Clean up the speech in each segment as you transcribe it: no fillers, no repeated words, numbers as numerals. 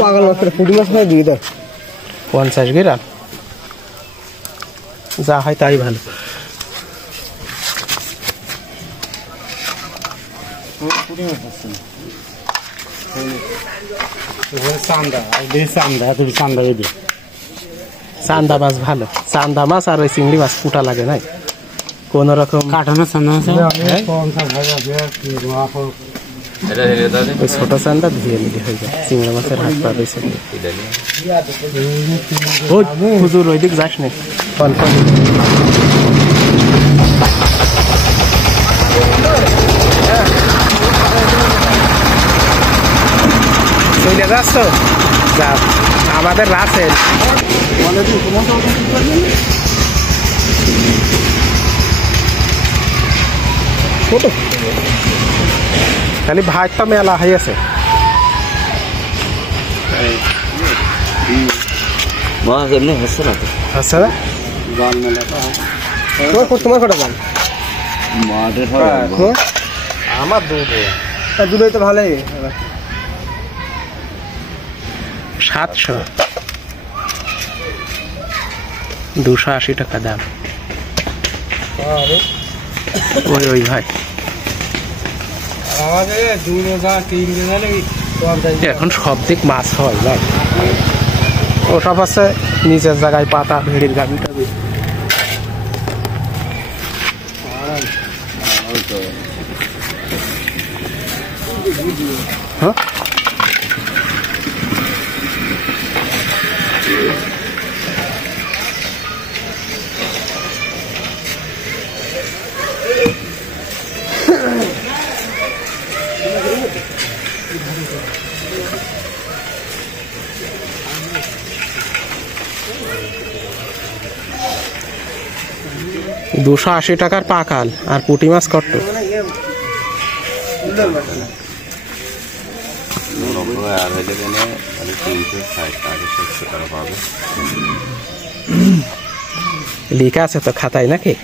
পাগল মাত্র পুঁটি মাছ নয় দিয়ে দাও 50 গ্রাম যা হয় তাই ভালো। চান্দা মাছ ভালো, চান্দা মাছ আর ওই চিংড়ি মাছ কুটা লাগে নাই কোন রকম কাটানো চান্দা ওই ছোট চান্দা ধুয়ে নিলে হয়ে যায়। চিংড়ি মাছের হাত পা বেছে হুজুর ওই দিক যাস না চলে যাচ্ছ যা আমাদের রাসেল খালি ভাতটা মেলা হয়ে আছে তোমার কটা দাম আমার দুটোই তো ভালোই 700 280 টাকা দাম। ওই ওই ভাই এখন সব দিক মাছ হয় ভাই, ওসব আছে নিচের জায়গায় পাতা ভেড়ির গাবি টাবি। হ্যাঁ 280 টাকার পাকাল আর পুঁটি মাছ কত? লেখা আছে তো খাতায় নাকি?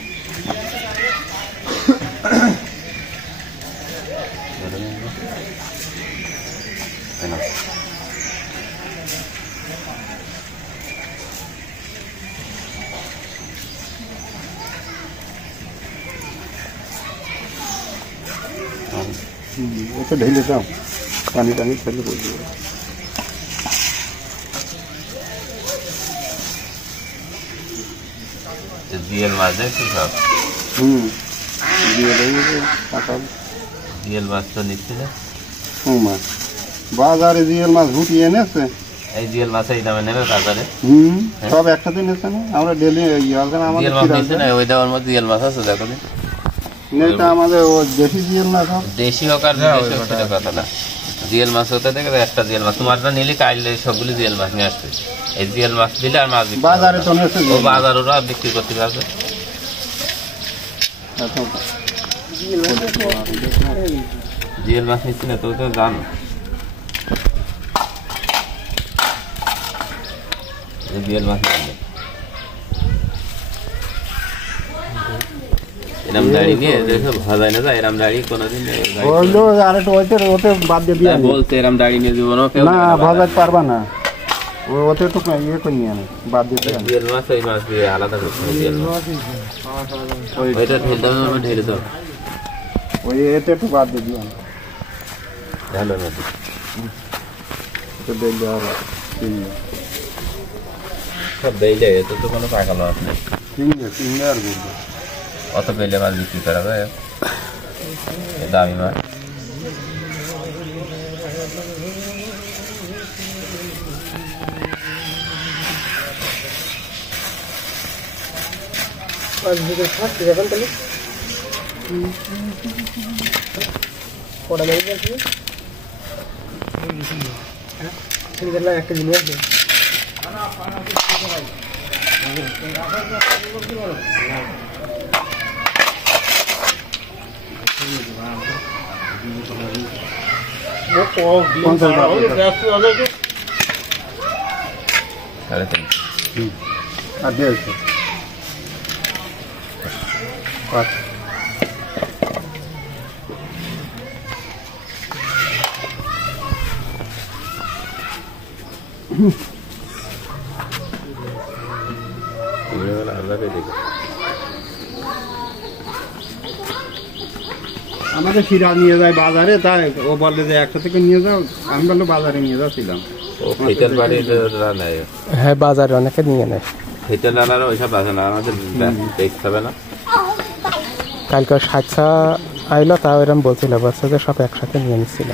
ওটা ঢেলে দাও, পানি টানি ফেলে করে দেবো। জিএল মাছ দেখছি সব। জিএল মাছ তো নিচ্ছি না। বাজারে জিএল মাছ ভুটিয়ে এনেছে। এই জিএল মাছ এই দামে নেবে বাজারে? সব একসাথে নিচ্ছে না, আমরা ডেলি জিএল মাছ নিচ্ছে না। ওই দামের মধ্যে জিএল মাছ আছে দেখো। আমাদের দেশি জিএল মাছ, দেশি হোক আর বিদেশি হোক সেটা কথা না। জিএল মাছ হতে দেখে একটা জিএল মাছ তোমারটা নিলে কাইলে সবগুলি জিএল মাছ নিয়ে আসবে। এই জিএল মাছ দিলে আর মাছ বাজারে তো ও বাজার ওরা বিক্রি করতে পারবে। জিএল মাছ নিচ্ছি না তো জানো, জিএল মাছ এরম দাড়ি নিয়ে দেখো ভালো না যায়। এরম দাড়ি কোনোদিন বলতে এরম দাড়ি নিয়ে যাবো না, ভাজাতে পারবা না। ওতে তো ইয়ে করে নিয়ে আনে, বাদ দিতে। জিএল মাছ ওই মাছ দিয়ে আলাদা করতে হবে। জিএল মাছ ওইটা ঢেলে দাও, আমি ঢেলে দাও। ওই এতে একটু বাদ দিয়ে দিও ভালো না তো বেলে আর সব বেলে, এত তো কোনো পাকা মাছ নেই। চিংড়ি আর বেলে অত বেলে মাছ বিক্রি করা যায়, দামি মাছ। একটা জিনিস আছে আর 150। আমাদের শিরা নিয়ে যায় বাজারে, তাই ও বলে যে 100 থেকে নিয়ে যাও, আমি বললো বাজারে নিয়ে যাচ্ছিলাম। ও ফেটার বাড়ির নেয়, হ্যাঁ বাজারে অনেকে নিয়ে নেয়। ফেটার রান্নার ওইসব আছে না, আমাদের দেখতে হবে না। কালকে 60 আইলো, তাও এরকম বলছিল, বলছে যে সব একসাথে নিয়ে নিচ্ছিল।